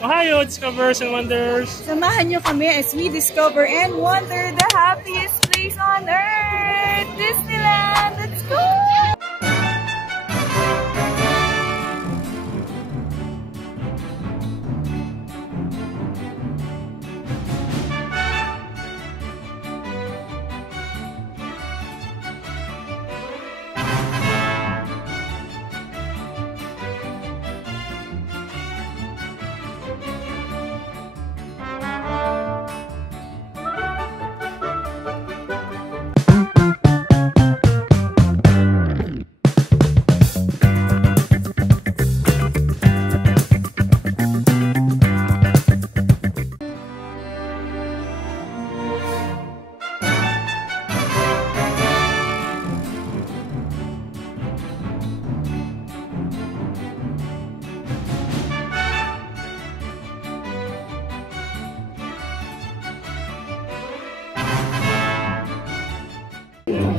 Ohio, Discoverers and Wonders! Samahan nyo kami as we discover and wonder the happiest place on earth! Disneyland! Let's go!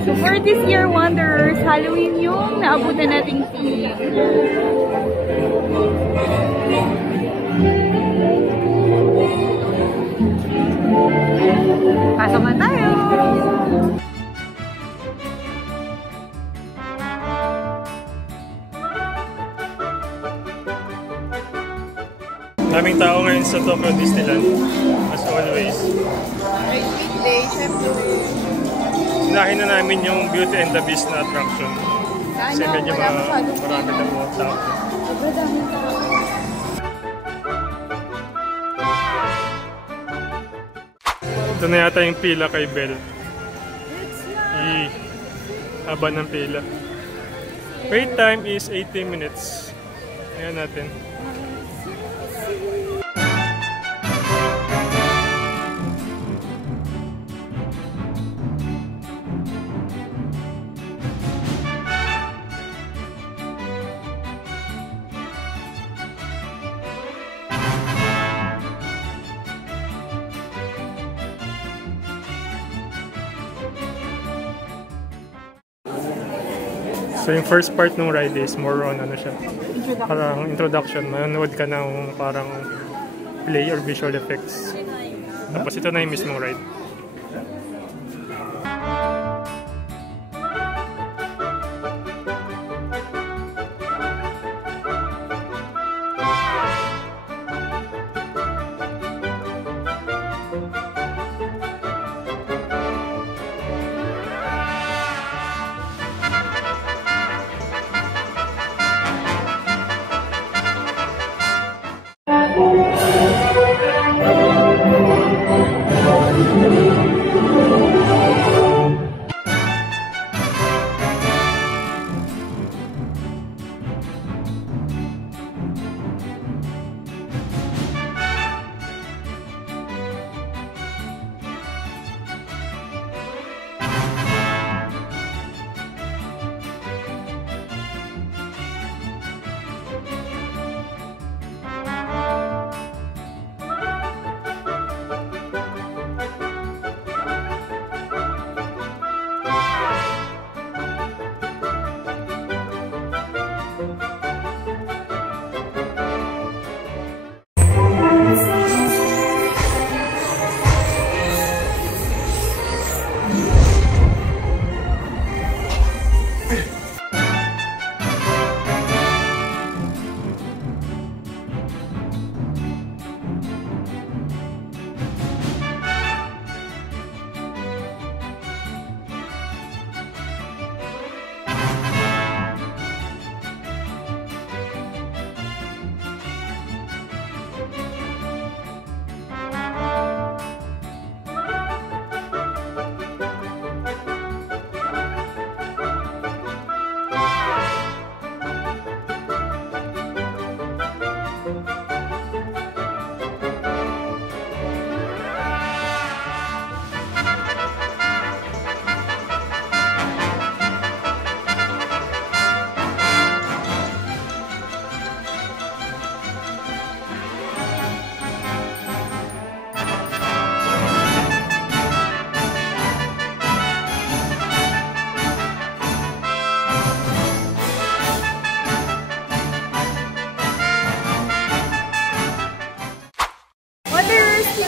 So for this year Wanderers, Halloween yung naabutan nating theme. Pasok na tayo! Daming tao ngayon sa Tokyo Disneyland, as always. Weekday, syempre. Hinahin na namin yung Beauty and the Beast na attraction. Kasi medyo marami na mga tao. Ito na yata yung pila kay Belle. Haba ng pila. Wait time is 80 minutes. Ayan natin. So yung first part ng ride is more on ano siya, parang introduction. Manonood ka ng parang play or visual effects. Tapos ito na yung mismong ride.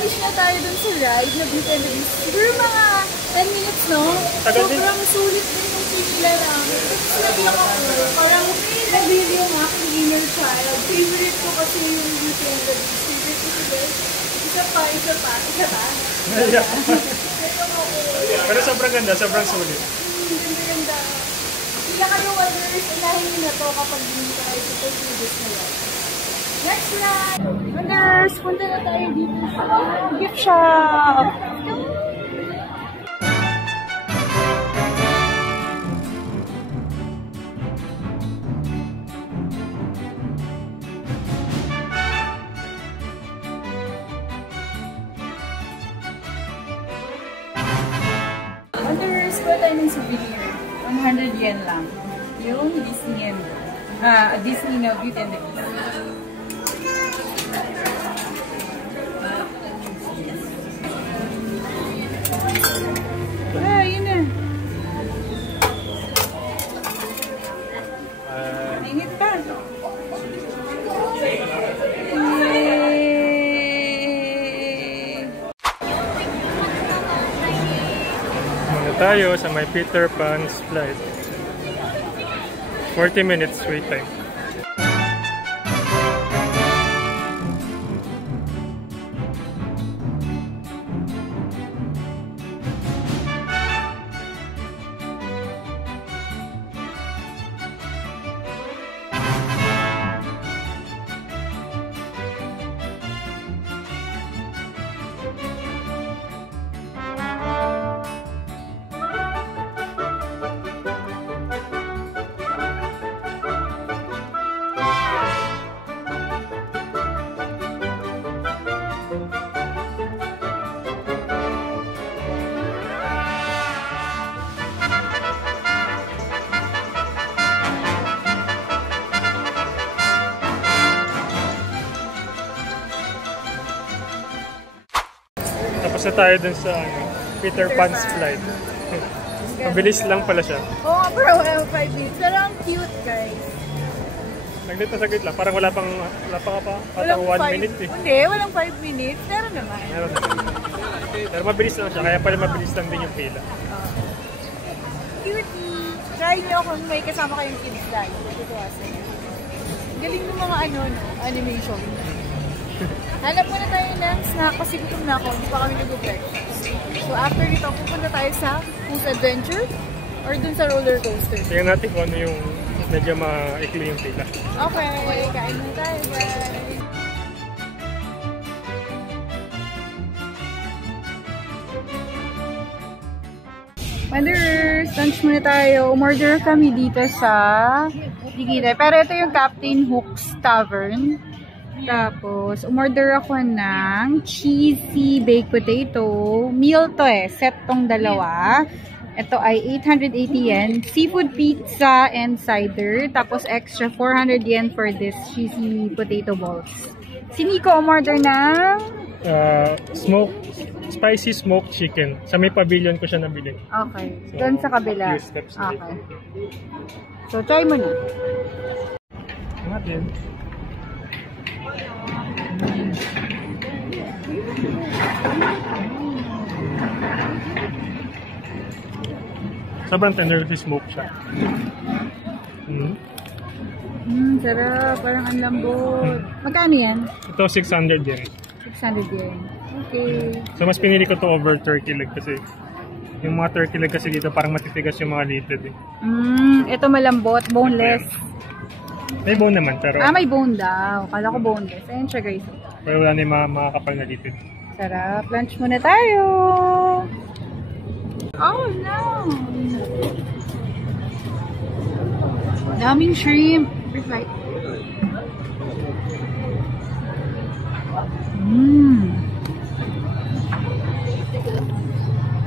umalis na tayo dun sa ride na Beauty and the Beast. Siguro mga 10 minutes, no? Sobrang sulit din yung pinila namin. Kasi sinabi ako, parang nag-review yung aking inner child. Favorite ko kasi yung Beauty and the Beast. Favorite ko si Beth. Isa pa. Pero sobrang ganda, sobrang sulit. Ganda. Sila kayo, Wonders, unahin nyo na to kapag hindi tayo sa previous na yan. Next ride! Wonders, punta na tayo dito sa gift shop! Wonders, kuha tayo ng souvenir. 100 yen lang. Yung Disney Disney na Beauty and the Beast. Yun na. Ingit pa. Tayo sa may Peter Pan's flight. 40 minutes wait time. Tapos na tayo dun sa Peter Pan's flight. Mabilis lang pala siya. Oo, pero 5 minutes. Pero ang cute, guys. Saglit lang. Parang wala pa 1 minute eh. Hindi, walang 5 minutes. Meron naman. Pero mabilis lang siya. Kaya pala mabilis lang din yung pila. Cutie! Try nyo kung may kasama kayong kids lagi. Galing ng mga animation. Hanap muna tayo ng snack kasi gutom na ako. Hindi pa kami nag-breakfast. So after nito, pupunta tayo sa Food Adventure or dun sa roller coaster. Tingnan natin kung ano yung medyo maikli yung pila. Okay, kain muna tayo, guys. Wanderers, lunch muna tayo. Umorder kami dito sa Digita. Pero ito yung Captain Hook's Tavern. Tapos, umorder ako ng cheesy baked potato. Meal to set tong dalawa. Ito ay 880 yen. Seafood pizza and cider. Tapos, extra 400 yen for this cheesy potato balls. Si Nico umorder ng spicy smoked chicken. Sa may pavilion ko siya nabili. Okay. So, doon sa kabila. Okay. So, try mo na. Natin. Sobrang tender to smoke siya. Sarap. Parang ang lambot. Magkano yan? Ito 600 yen. 600 yen. Okay. So mas pinili ko to over turkey leg kasi yung mga turkey leg kasi dito parang matitigas yung mga lipid eh. Ito malambot, boneless. May bone naman pero... may bone daw. Kala ko boneless. Ayun siya guys. Pero wala na yung mga kapal na lipid. Sarap. Lunch muna tayo. Oh no! Daming shrimp. Perfect.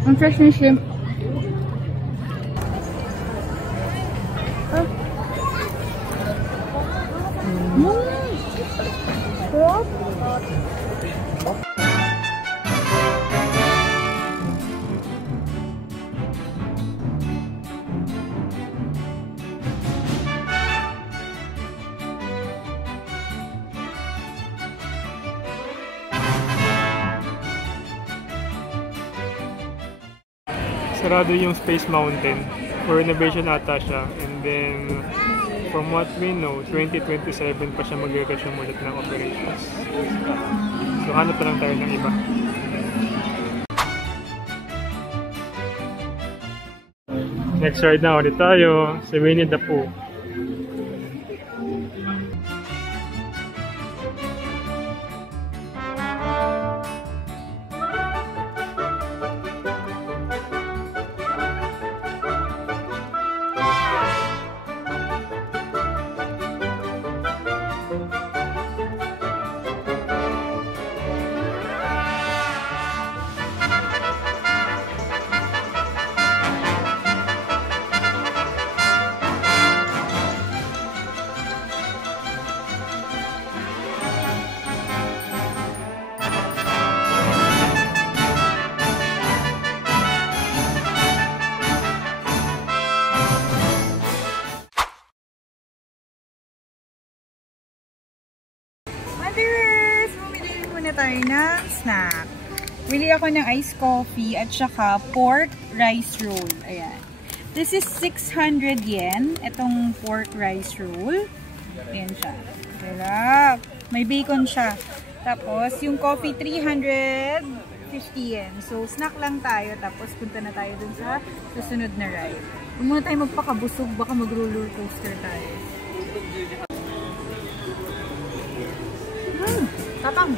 Ang fresh na shrimp. Sarap. sarado yung Space Mountain. For renovation ata siya. And then, from what we know, 2027 pa siya mag-resume ulit ng operations. So, hanap pa lang tayo ng iba. Next ride na ulit tayo sa Winnie the Pooh. Tayo ng snack. Bili ako ng iced coffee at saka pork rice roll. Ayan. This is 600 yen. Itong pork rice roll. Ayan siya. Sarap. May bacon siya. Tapos, yung coffee 350 yen. So, snack lang tayo. Tapos, punta na tayo dun sa susunod na ride. Huwag muna tayo magpakabusog. Baka mag-roller coaster tayo. Tapang!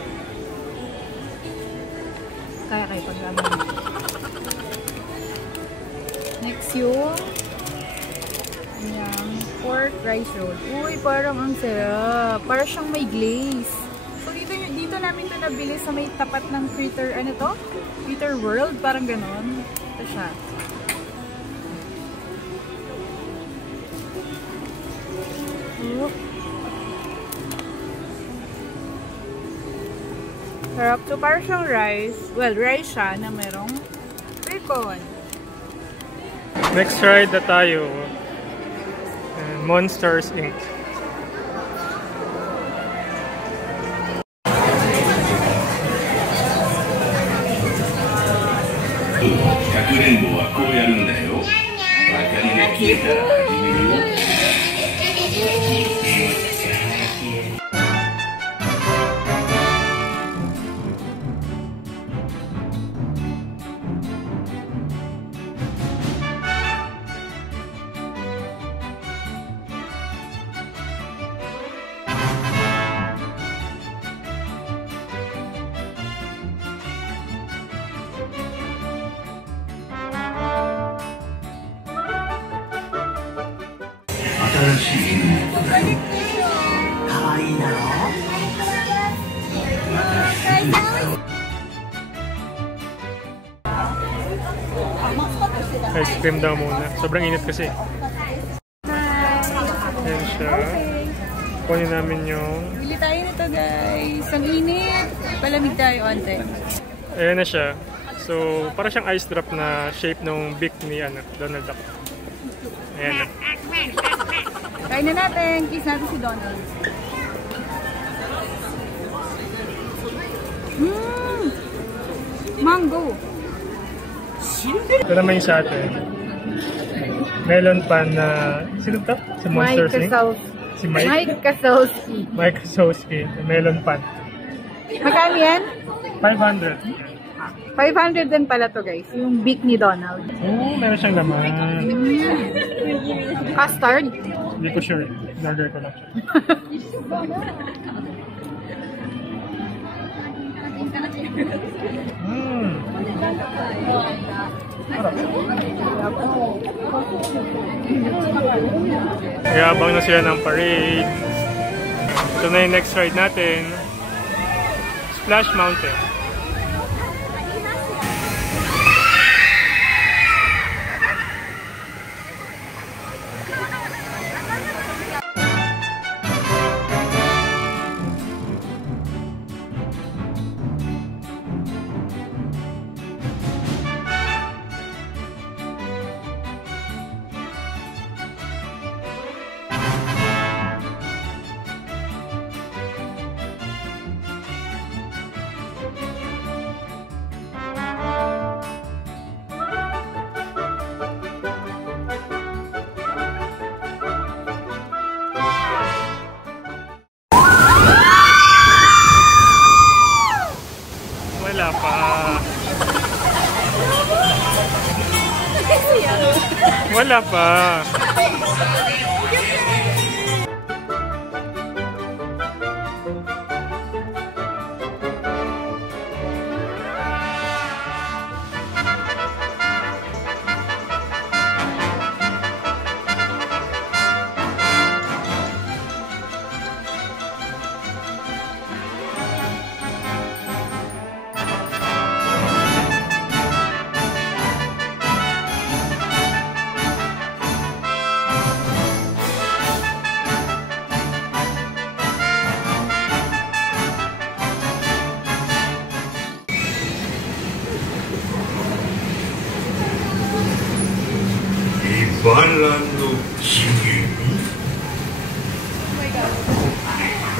Kaya kayo paglaban. Next yung pork rice roll. Uy, parang ang sarap. Parang siyang may glaze. So, dito namin ito nabili sa may tapat ng Critter, ano to? Critter World, parang ganon. Ito siya. Sarap. So, parang siyang rice. Well, rice siya na merong bacon. Next ride na tayo. Monsters Inc. Ice cream daw muna. Sobrang init kasi. Ayan siya. Kunin namin yung... Bili tayo nito guys. Ang init. Palamig tayo onte. Ayan na siya. So, para siyang ice drop na shape ng beak ni Donald Duck. Ayan na. Kain na natin. Kiss natin si Donald. Mango. Ito naman yung sa atin. Melon pan na... Sino ito? Si Monsters Inc? Si Mike Kasowski. Mike Kasowski. Melon pan. Magkano yan? 500. 500 din pala to guys. Yung beak ni Donald. Oo, meron siyang laman. Custard? Hindi ko sure. In-order ko lang siya. Yabang na sila ng parade. Ito na yung next ride natin. Splash Mountain. Wala pa. Balan no Shigemi. Oh my God.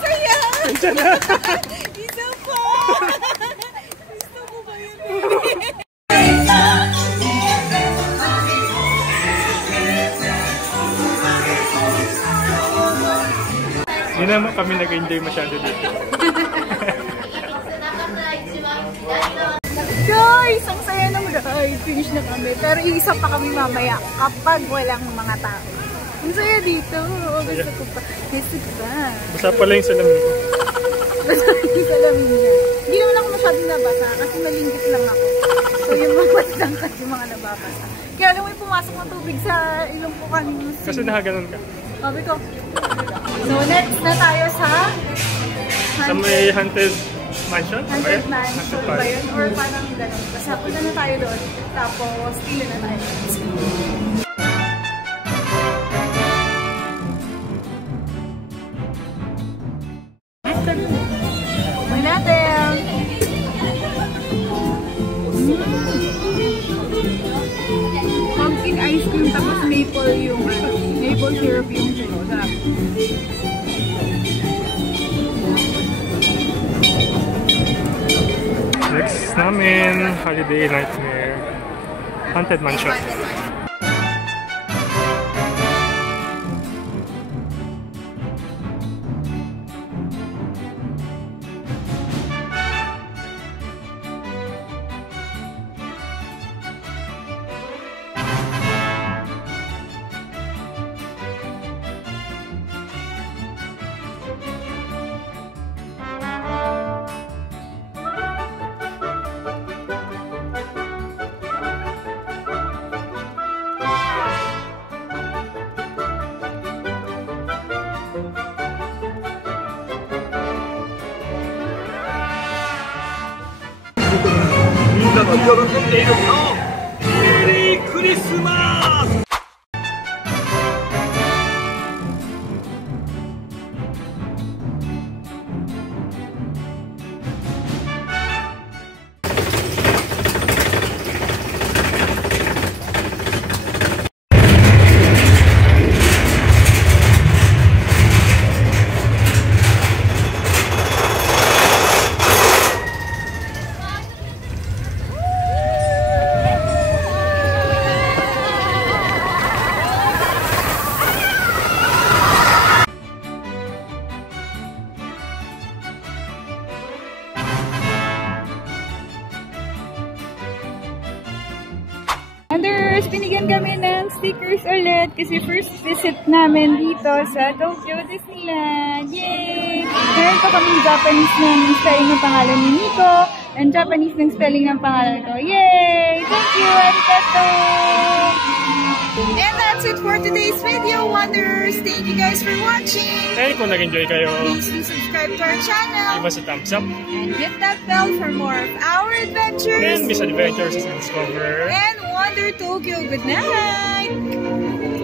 Saya! Nandiyan na. Isa pa! Gusto mo ba yun? Hindi naman kami nag-enjoy masyado dito. Guys, ang saya naman. Ay, finish na kami. Pero iisa pa kami mamaya kapag walang mga tao. Ang saya dito. Gusto ko pa. Gusto ko pa. Basta pala yung salamin ko. Basta yung salamin niya. Hindi naman ako masyadong nabasa kasi malingkit lang ako. So yung mga lang kasi yung mga nababasa. Kaya alam mo yung pumasok ng tubig sa ilong ko kanina. Kasi nakaganon ka. Sabi ko. So next na tayo sa Sa may Haunted Mansion? Haunted Ba yan? Mansion Haunted ba Park. yun? Or parang gano'n. Basta punta na tayo doon. Tapos pila na tayo. Kumain natin! Pumpkin ice cream tapos maple yung maple syrup yung sarap. Next namin, Holiday Nightmare. Haunted Mansion. Merry Christmas! Wonders, binigyan kami ng stickers ulit kasi first visit namin dito sa Tokyo Disneyland. Yay! Meron pa kaming Japanese ng spelling ng pangalan ni Nico and Japanese ng spelling ng pangalan ko. Yay! Thank you, arigato! And that's it for today's video, Wonders. Thank you guys for watching. Eh, kung nag-enjoy kayo, Please do subscribe to our channel give us a thumbs up. and hit that bell for more of our adventures. And misadventures and discover. And Wonder Tokyo, good night!